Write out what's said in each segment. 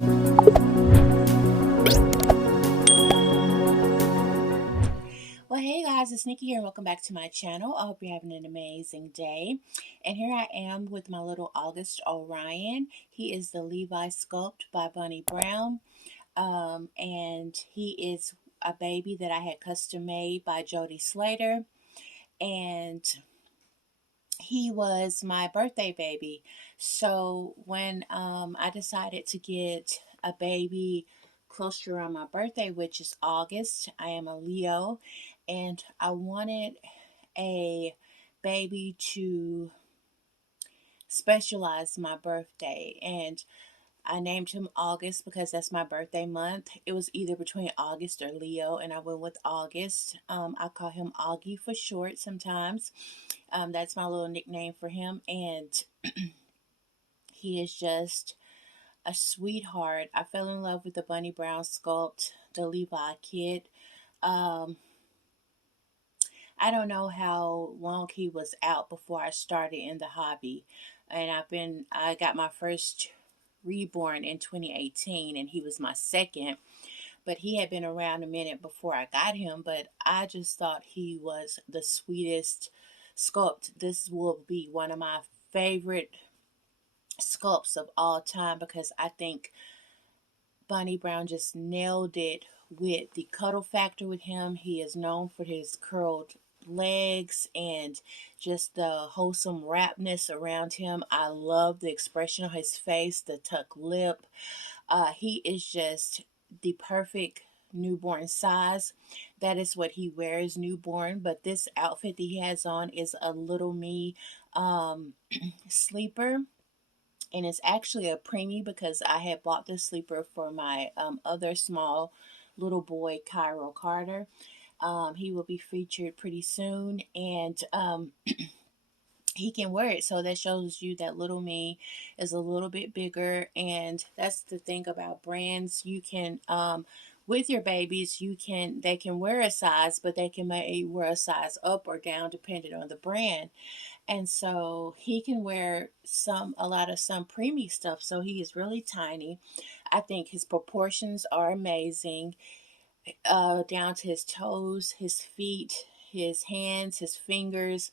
Well, hey guys, it's Nikki here. Welcome back to my channel. I hope you're having an amazing day. And here I am with my little August Orion. He is the Levi Sculpt by Bunny Brown. And he is a baby that I had custom made by Jody Slater. And he was my birthday baby. So when I decided to get a baby closer around my birthday, which is August, I am a Leo, and I wanted a baby to specialize my birthday. And I named him August because that's my birthday month. It was either between August or Leo, and I went with August. I call him Augie for short sometimes. That's my little nickname for him, and he is just a sweetheart. I fell in love with the Bunny Brown sculpt, the Levi kit. Um, I don't know how long he was out before I started in the hobby, and I got my first reborn in 2018, and he was my second. But he had been around a minute before I got him. But I just thought he was the sweetest sculpt. This will be one of my favorite sculpts of all time because I think Bunny Brown just nailed it with the cuddle factor with him. He is known for his curled legs and just the wholesome wrapness around him. I love the expression on his face, the tucked lip. He is just the perfect newborn size. That is what he wears newborn. But this outfit that he has on is a little me sleeper, and it's actually a preemie because I had bought this sleeper for my other small little boy, Cairo Carter. He will be featured pretty soon, and he can wear it. So that shows you that little me is a little bit bigger, and that's the thing about brands. You can with your babies, they can wear a size, but they can may wear a size up or down depending on the brand. And so he can wear a lot of some preemie stuff. So he is really tiny. I think his proportions are amazing, down to his toes, his feet, his hands, his fingers.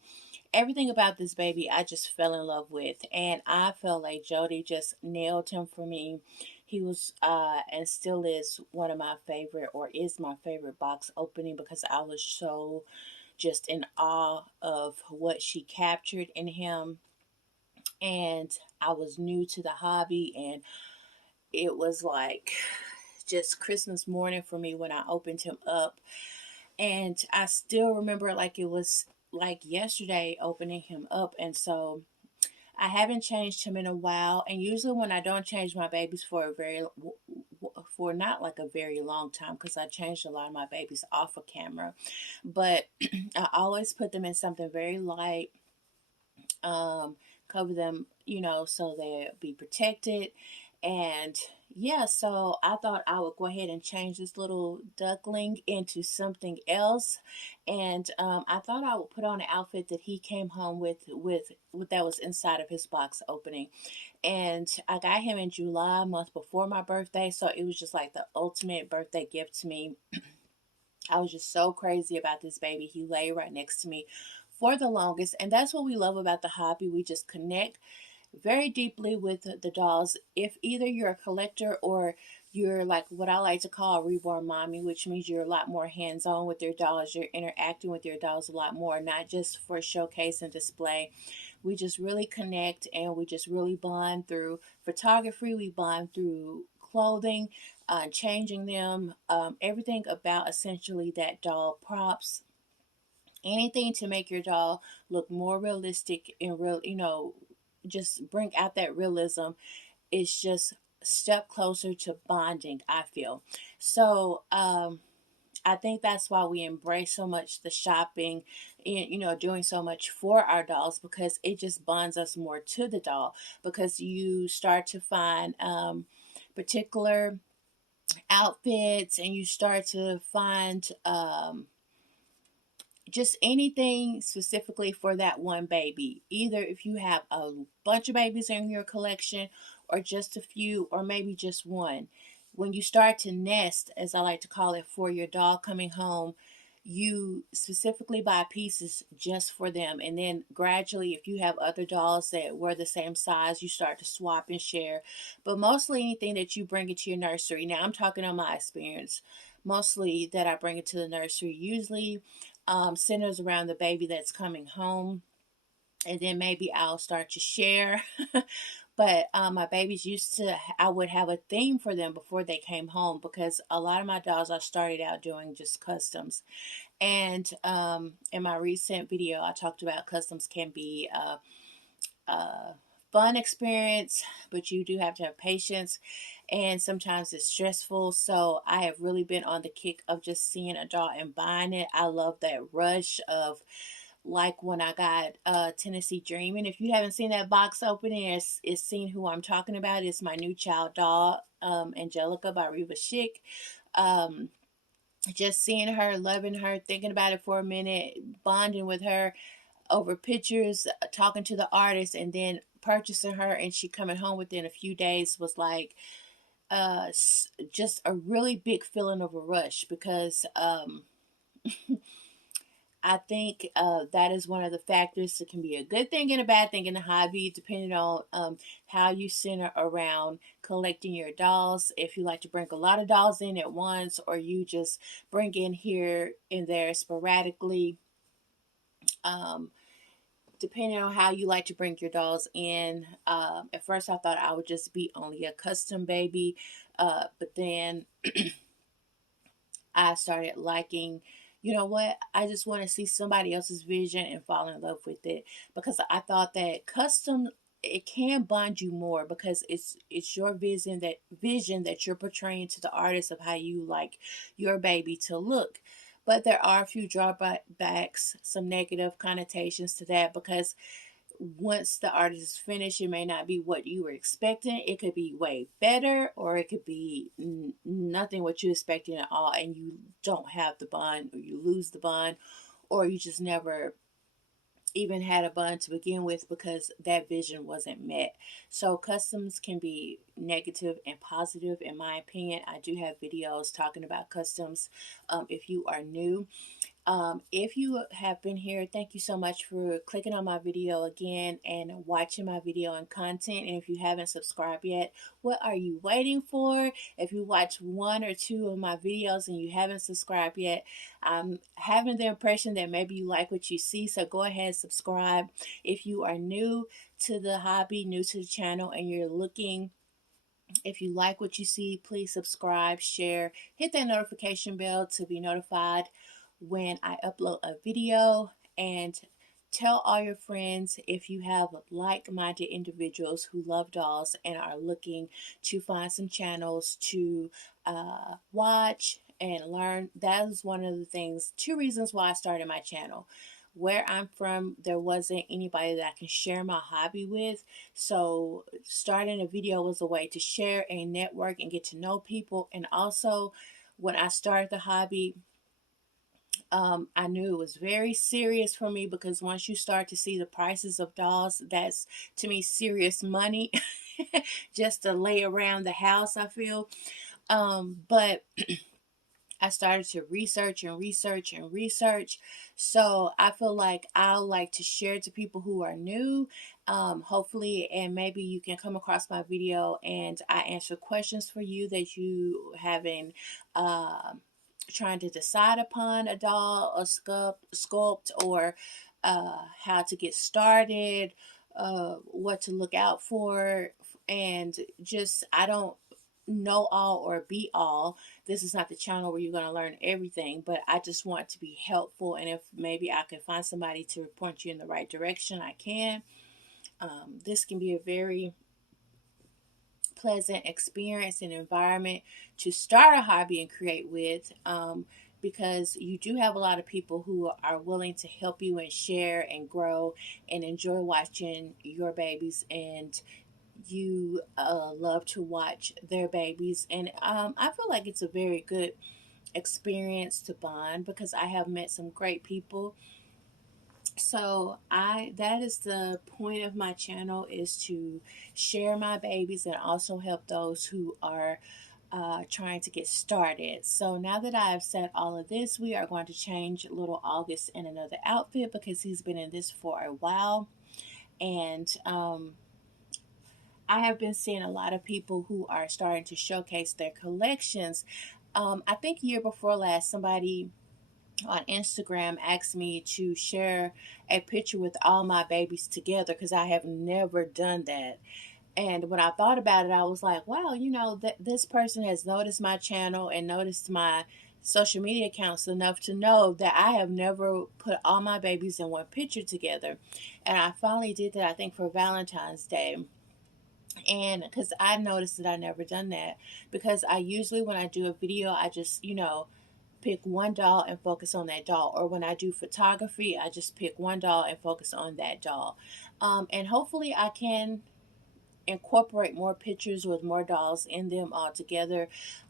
Everything about this baby I just fell in love with. And I felt like Jody just nailed him for me. He was and still is one of my favorite, or is my favorite box opening, because I was so just in awe of what she captured in him. And I was new to the hobby, and it was like just Christmas morning for me when I opened him up. And I still remember it like it was like yesterday opening him up. And so I haven't changed him in a while. And usually when I don't change my babies for for not like a very long time, because I changed a lot of my babies off of camera, but I always put them in something very light, um, cover them, so they'll be protected. And yeah, so I thought I would go ahead and change this little duckling into something else. And I thought I would put on an outfit that he came home with that was inside of his box opening. And I got him in July, a month before my birthday, so it was just like the ultimate birthday gift to me. I was just so crazy about this baby. He lay right next to me for the longest. And that's what we love about the hobby. We just connect very deeply with the dolls. If either you're a collector or you're like what I like to call a reborn mommy, which means you're a lot more hands on with your dolls. You're interacting with your dolls a lot more, not just for showcase and display. We just really connect, and we just really bond through photography. We bond through clothing, changing them, everything about essentially that doll, props, anything to make your doll look more realistic and real, just bring out that realism. Is just a step closer to bonding, I feel. So I think that's why we embrace so much the shopping and doing so much for our dolls, because it just bonds us more to the doll, because you start to find particular outfits, and you start to find just anything specifically for that one baby. Either if you have a bunch of babies in your collection, or just a few, or maybe just one. When you start to nest, as I like to call it, for your dog coming home, you specifically buy pieces just for them. And then gradually, if you have other dolls that were the same size, you start to swap and share. But mostly anything that you bring into your nursery. Now, I'm talking on my experience. Mostly that I bring it to the nursery usually centers around the baby that's coming home. And then maybe I'll start to share. But my babies used to, I would have a theme for them before they came home, because a lot of my dolls I started out doing just customs. And in my recent video, I talked about customs can be a fun experience, but you do have to have patience, and sometimes it's stressful. So I have really been on the kick of just seeing a doll and buying it. I love that rush of, like when I got Tennessee Dreaming. If you haven't seen that box opening, it's seen who I'm talking about. It's my new child doll, Angelica by Reva Schick. Um, just seeing her, loving her, thinking about it for a minute, bonding with her over pictures, talking to the artist, and then purchasing her, and she coming home within a few days was like uh just a really big feeling of a rush, because I think that is one of the factors that can be a good thing and a bad thing in the hobby, depending on how you center around collecting your dolls. If you like to bring a lot of dolls in at once, or you just bring in here and there sporadically, um, depending on how you like to bring your dolls in. At first, I thought I would just be only a custom baby, but then I started liking, you know what, I just want to see somebody else's vision and fall in love with it, because I thought that custom, it can bond you more, because it's your vision that you're portraying to the artist of how you like your baby to look. But there are a few drawbacks, some negative connotations to that, because once the artist is finished, it may not be what you were expecting. It could be way better, or it could be nothing what you expected at all, and you don't have the bond, or you lose the bond, or you just never even had a bond to begin with, because that vision wasn't met. So customs can be negative and positive, in my opinion. I do have videos talking about customs. If you are new, if you have been here, thank you so much for clicking on my video again and watching my video and content. And if you haven't subscribed yet, what are you waiting for? If you watch one or two of my videos and you haven't subscribed yet, I'm having the impression that maybe you like what you see. So go ahead and subscribe. If you are new to the hobby, new to the channel, and you're looking, if you like what you see, please subscribe, share, hit that notification bell to be notified when I upload a video, and tell all your friends if you have like-minded individuals who love dolls and are looking to find some channels to watch and learn. That is one of the things, two reasons why I started my channel. Where I'm from, there wasn't anybody that I can share my hobby with. So starting a video was a way to share and network and get to know people. And also, when I started the hobby, I knew it was very serious for me, because once you start to see the prices of dolls, that's to me serious money just to lay around the house, I feel. But I started to research and research and research. So I feel like I like to share to people who are new, hopefully, and maybe you can come across my video and I answer questions for you that you haven't trying to decide upon a doll, a sculpt, or how to get started, what to look out for, and just, I don't know all or be all. This is not the channel where you're going to learn everything, but I just want to be helpful, and if maybe I can find somebody to point you in the right direction, I can. This can be a very pleasant experience and environment to start a hobby and create with, because you do have a lot of people who are willing to help you and share and grow and enjoy watching your babies, and you love to watch their babies. And I feel like it's a very good experience to bond, because I have met some great people. So that is the point of my channel, is to share my babies and also help those who are trying to get started. So now that I've said all of this, we are going to change little August in another outfit because he's been in this for a while. And I have been seeing a lot of people who are starting to showcase their collections. I think year before last, somebody on Instagram asked me to share a picture with all my babies together because I have never done that. And when I thought about it, I was like, wow, that this person has noticed my channel and noticed my social media accounts enough to know that I have never put all my babies in one picture together. And I finally did that, I think, for Valentine's Day. And because I noticed that I never done that, because I usually, when I do a video, I just, pick one doll and focus on that doll. Or when I do photography, I just pick one doll and focus on that doll. And hopefully I can incorporate more pictures with more dolls in them all together.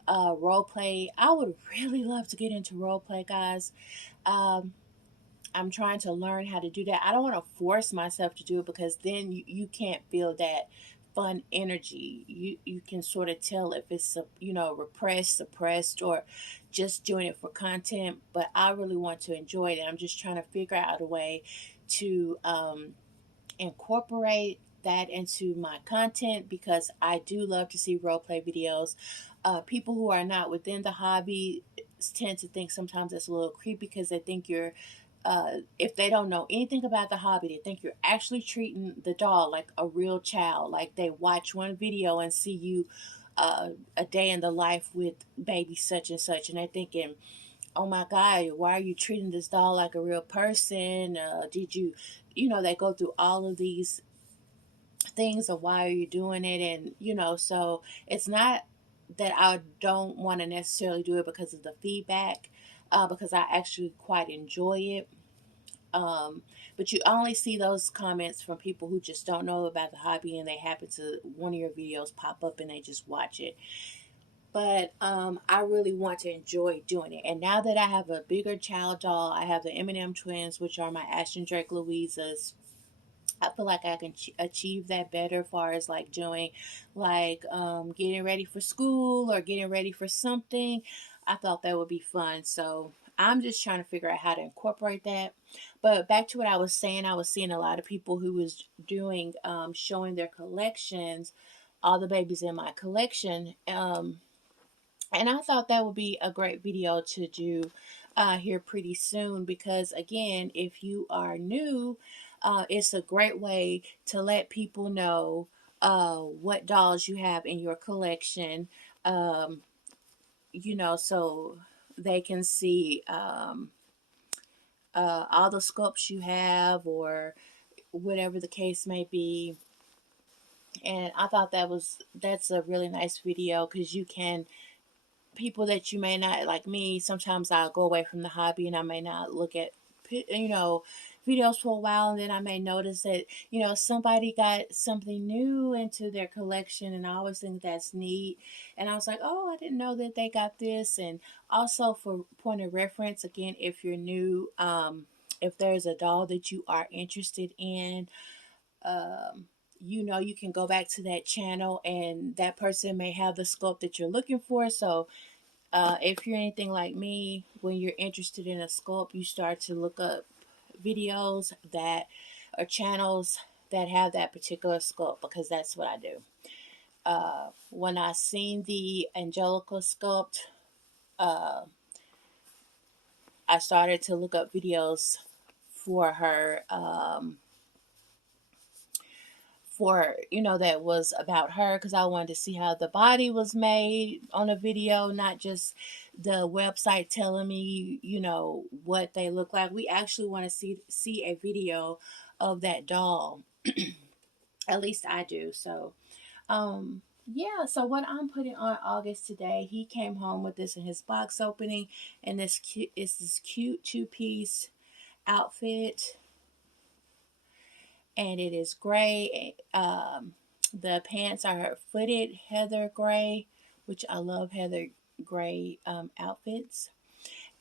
Role play. I would really love to get into role play, guys. Um, I'm trying to learn how to do that. I don't want to force myself to do it because then you can't feel that fun energy. You can sort of tell if it's repressed, suppressed, or just doing it for content. But I really want to enjoy it. And I'm just trying to figure out a way to incorporate that into my content because I do love to see role play videos. People who are not within the hobby tend to think sometimes it's a little creepy because they think you're if they don't know anything about the hobby, they think you're actually treating the doll like a real child. Like they watch one video and see you a day in the life with baby such and such, and they're thinking, oh my God, why are you treating this doll like a real person? Did you, they go through all of these things of why are you doing it? And, so it's not that I don't want to necessarily do it because of the feedback, because I actually quite enjoy it. But you only see those comments from people who just don't know about the hobby and they happen to one of your videos pop up and they just watch it. But I really want to enjoy doing it. And now that I have a bigger child doll, I have the M&M twins, which are my Ashton Drake Louisa's. I feel like I can achieve that better as far as like doing like getting ready for school or getting ready for something. I thought that would be fun. So I'm just trying to figure out how to incorporate that. But back to what I was saying, I was seeing a lot of people who was doing showing their collections, all the babies in my collection. And I thought that would be a great video to do here pretty soon because, again, if you are new, it's a great way to let people know what dolls you have in your collection, um, so they can see all the sculpts you have or whatever the case may be. And I thought that's a really nice video because you can people that you may not like me. Sometimes I'll go away from the hobby and I may not look at videos for a while, and then I may notice that somebody got something new into their collection, and I always think that's neat. And I was like, oh, I didn't know that they got this. And also, for point of reference, again, if you're new, if there's a doll that you are interested in, um, you can go back to that channel and that person may have the sculpt that you're looking for. So if you're anything like me, when you're interested in a sculpt, you start to look up videos that or channels that have that particular sculpt because that's what I do. When I seen the Angelica sculpt, uh, I started to look up videos for her. That was about her because I wanted to see how the body was made on a video, not just the website telling me what they look like. We actually want to see a video of that doll. At least I do. So yeah, so what I'm putting on August today, he came home with this in his box opening, and this cute two-piece outfit, and it is gray. The pants are footed heather gray, which I love heather gray outfits.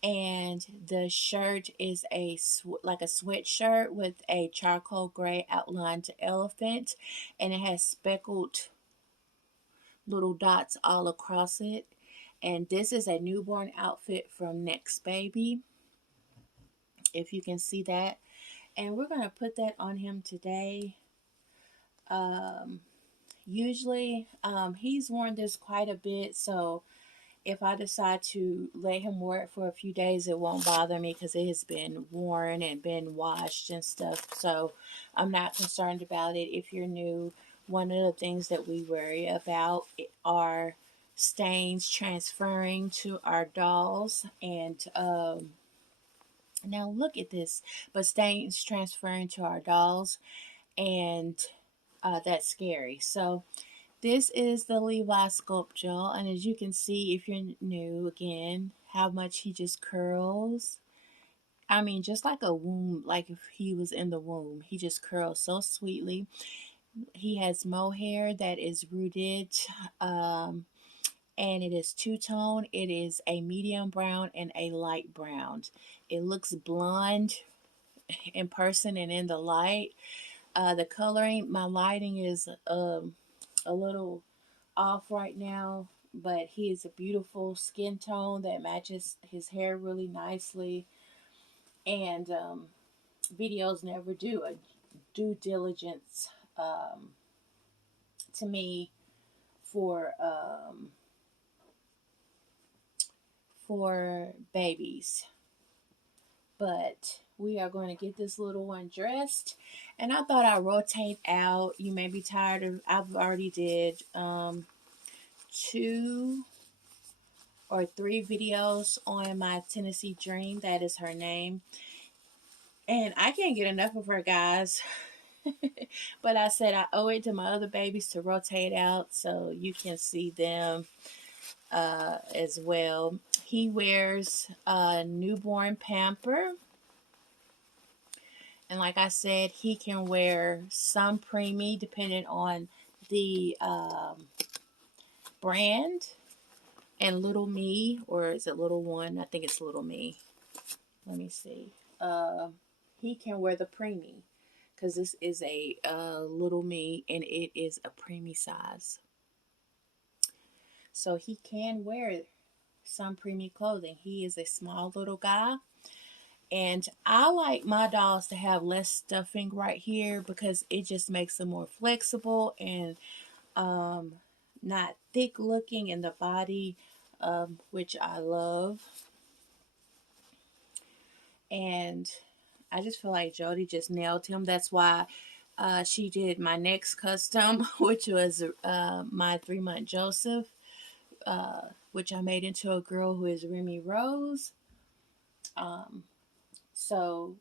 And the shirt is like a sweatshirt with a charcoal gray outlined elephant, and it has speckled little dots all across it. And this is a newborn outfit from Next Baby, if you can see that. And we're going to put that on him today. Usually he's worn this quite a bit, so if I decide to let him wear it for a few days, it won't bother me because it has been worn and been washed and stuff. So I'm not concerned about it. If you're new, one of the things that we worry about are stains transferring to our dolls. And now look at this, but stains transferring to our dolls, and that's scary. So this is the Levi Sculpt Gel, and as you can see, if you're new, again, how much he just curls. I mean, just like a womb, like if he was in the womb, he just curls so sweetly. He has mohair that is rooted, and it is two-tone. It is a medium brown and a light brown. It looks blonde in person and in the light. The coloring, my lighting is a little off right now, but he is a beautiful skin tone that matches his hair really nicely. And videos never do a due diligence to me for babies. But we are going to get this little one dressed, and I thought I'd rotate out. You may be tired of, I've already did 2 or 3 videos on my Tennessee Dream. That is her name. And I can't get enough of her, guys. But I said I owe it to my other babies to rotate out so you can see them as well. He wears a newborn pamper. And like I said, he can wear some preemie depending on the brand. And Little Me, or is it Little One? I think it's Little Me. Let me see. He can wear the preemie because this is a Little Me and it is a preemie size. So he can wear some preemie clothing. He is a small little guy. And I like my dolls to have less stuffing right here because it just makes them more flexible and not thick looking in the body, which I love. And I just feel like Jody just nailed him. That's why she did my next custom, which was my 3-month Joseph, which I made into a girl who is Remy Rose. So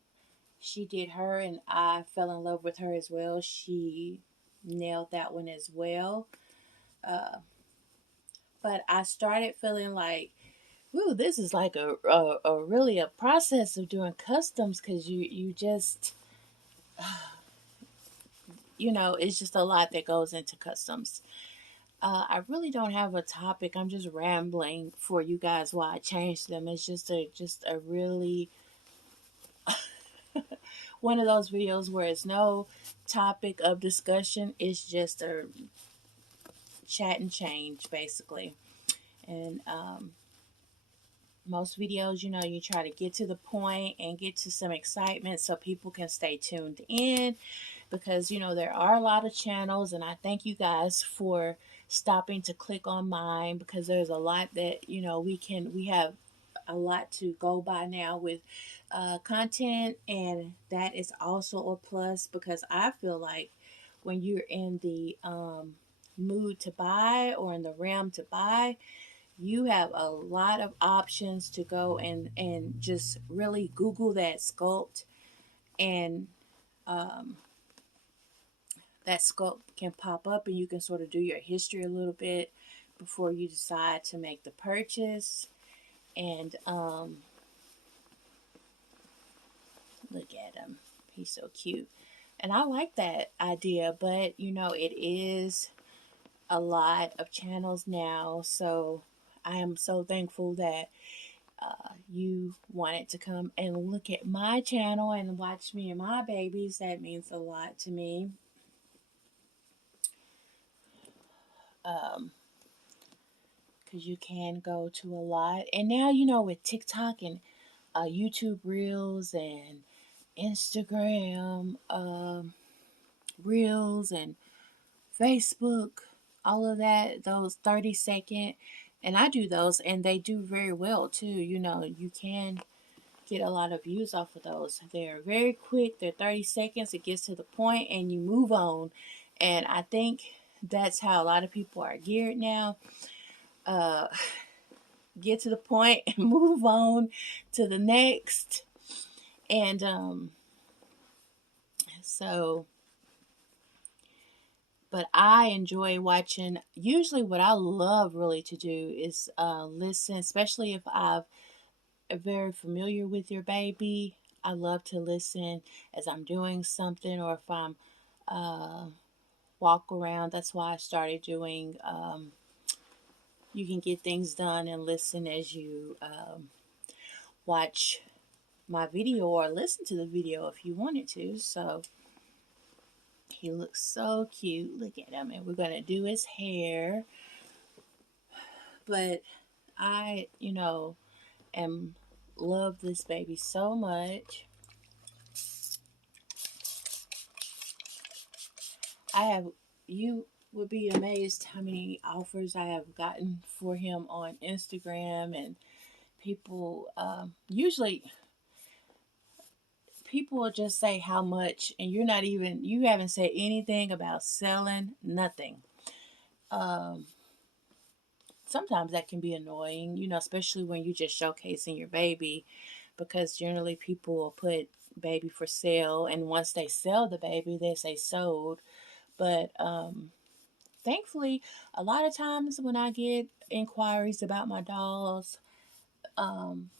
she did her, and I fell in love with her as well. She nailed that one as well. But I started feeling like, ooh, this is like a really a process of doing customs because you just, you know, it's just a lot that goes into customs. I really don't have a topic. I'm just rambling for you guys while I change them. It's just a really one of those videos where it's no topic of discussion. It's just a chat and change basically. And most videos, you know, you try to get to the point and get to some excitement so people can stay tuned in because, you know, there are a lot of channels, and I thank you guys for stopping to click on mine because there's a lot that, you know, we have a lot to go by now with content, and that is also a plus because I feel like when you're in the mood to buy or in the realm to buy, you have a lot of options to go and just really Google that sculpt, and that sculpt can pop up and you can sort of do your history a little bit before you decide to make the purchase. And look at him, he's so cute, and I like that idea, but you know, it is a lot of channels now, so I am so thankful that you wanted to come and look at my channel and watch me and my babies. That means a lot to me. Because you can go to a lot. And now, with TikTok and YouTube Reels and Instagram Reels and Facebook, all of that, those 30-second, and I do those, and they do very well too. You can get a lot of views off of those. They're very quick, they're 30 seconds, it gets to the point, and you move on. And I think that's how a lot of people are geared now. Uh, get to the point and move on to the next. And so, but I enjoy watching. Usually, what I love really to do is listen, especially if I'm very familiar with your baby. I love to listen as I'm doing something, or if I'm walk around. That's why I started doing. You can get things done and listen as you watch my video or listen to the video if you wanted to. So he looks so cute. Look at him. And we're going to do his hair. But I, am love this baby so much. You would be amazed how many offers I have gotten for him on Instagram, and people, usually people will just say how much, and you haven't said anything about selling, nothing. Um, Sometimes that can be annoying, especially when you're just showcasing your baby, because generally people will put baby for sale, and once they sell the baby, they say sold. But thankfully, a lot of times when I get inquiries about my dolls, um,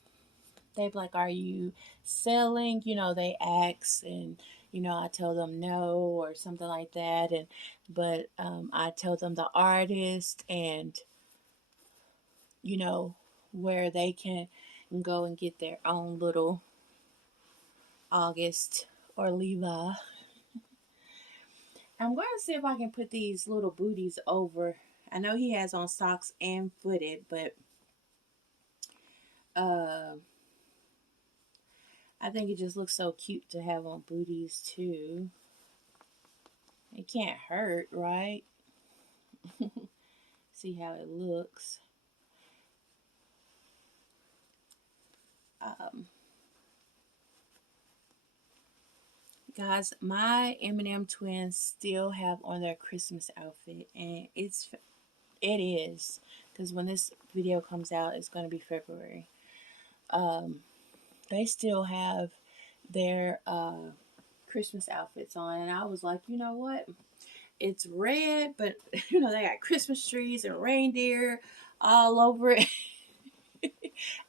they be like, "Are you selling?" They ask, and I tell them no or something like that, and but I tell them the artist, and you know where they can go and get their own little August or Levi. I'm going to see if I can put these little booties over. I know he has on socks and footed, but uh, I think it just looks so cute to have on booties too. It can't hurt, right? See how it looks. Um, Guys, my M&M twins still have on their Christmas outfit, and it is, because when this video comes out, it's going to be February. Um, they still have their Christmas outfits on, and I was like, you know what? It's red, but they got Christmas trees and reindeer all over it.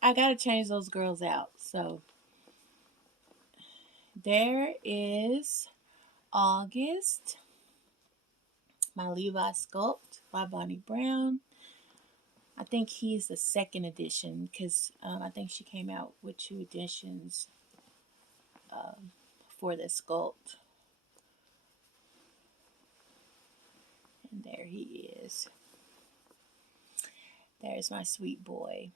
I gotta change those girls out. So there is August, my Levi sculpt by Bonnie Brown. I think he's the second edition, because I think she came out with 2 editions for the sculpt. And there he is. There's my sweet boy.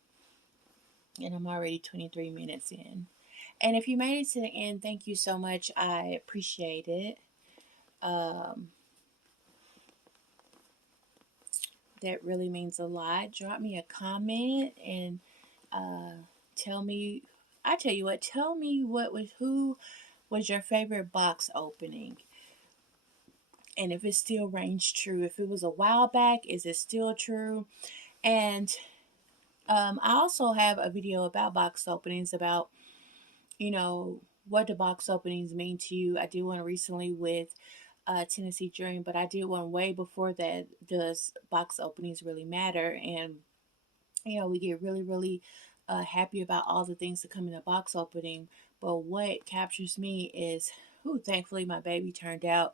And I'm already 23 minutes in. And if you made it to the end, thank you so much. I appreciate it. That really means a lot. Drop me a comment and tell me. I tell you what. Tell me who was your favorite box opening, and if it still reigns true. If it was a while back, is it still true? And I also have a video about box openings, about what do box openings mean to you. I did one recently with Tennessee Dream, but I did one way before that. Does box openings really matter? And we get really, really happy about all the things that come in a box opening. But what captures me is, thankfully my baby turned out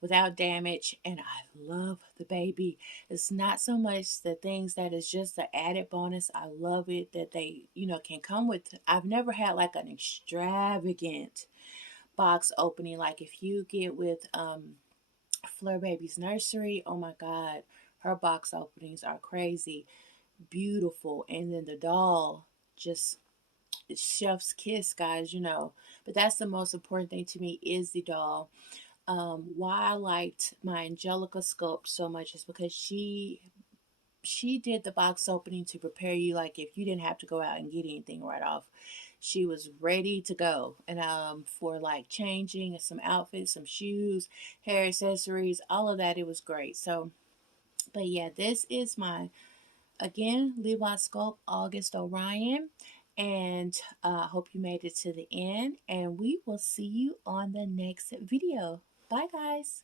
without damage, and I love the baby. It's not so much the things that is just the added bonus. I love it that they, can come with. I've never had like an extravagant box opening. Like if you get with Fleur Baby's nursery, oh my god, her box openings are crazy, beautiful, and then the doll, just chef's kiss, guys. But that's the most important thing to me is the doll. Why I liked my Angelica sculpt so much is because she did the box opening to prepare you, like if you didn't have to go out and get anything right off. She was ready to go, and for like changing some outfits, some shoes, hair accessories, all of that, it was great. So, but yeah, this is my, again, Levi Sculpt August Orion, and I hope you made it to the end, and we will see you on the next video. Bye guys.